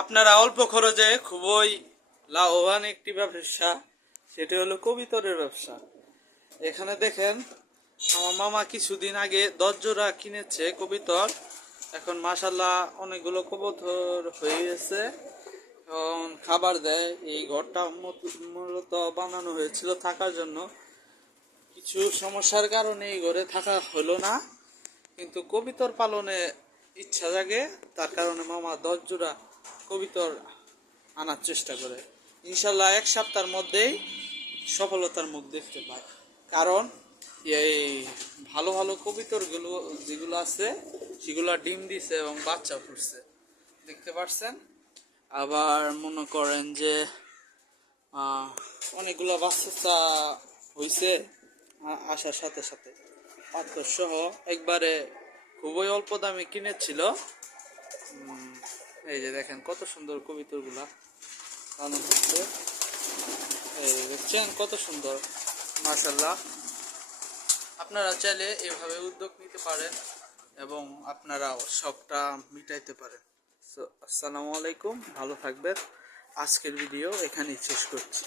আপনারা অল্প খরচে খুবই লাভবান একটি ব্যবসা, সেটি হলো কবিতরের ব্যবসা। এখানে দেখেন আমার মামা কিছুদিন আগে 10 জোড়া কিনেছে কবিতর। এখন মাশাল্লাহ অনেকগুলো কবুতর হয়ে গেছে। এখন খাবার দেয়। এই ঘরটা মূলত বানানো হয়েছিল থাকার জন্য। কিছু সমস্যার কারণে এই ঘরে থাকা হলো না, কিন্তু কবিতর পালনে ইচ্ছা জাগে, তার কারণে মামা 10 জোড়া কবিতর আনার চেষ্টা করে। ইনশাল্লাহ 1 সপ্তাহের মধ্যেই সফলতার মুখ দেখতে পায়। কারণ এই ভালো ভালো কবিতরগুলো যেগুলো আছে সেগুলো ডিম দিছে এবং বাচ্চা ফুটছে, দেখতে পাচ্ছেন। আবার মনে করেন যে অনেকগুলো বাচ্চা হয়েছে আসার সাথে সাথে পাথর সহ একবারে খুবই অল্প দামে কিনেছিল। এই যে দেখেন কত সুন্দর কবিতরগুলা পালন হচ্ছে। এই দেখছেন কত সুন্দর, মাশাল্লাহ। আপনারা চাইলে এভাবে উদ্যোগ নিতে পারেন এবং আপনারা শখটা মিটাইতে পারেন। আসসালামু আলাইকুম, ভালো থাকবেন। আজকের ভিডিও এখানেই শেষ করছি।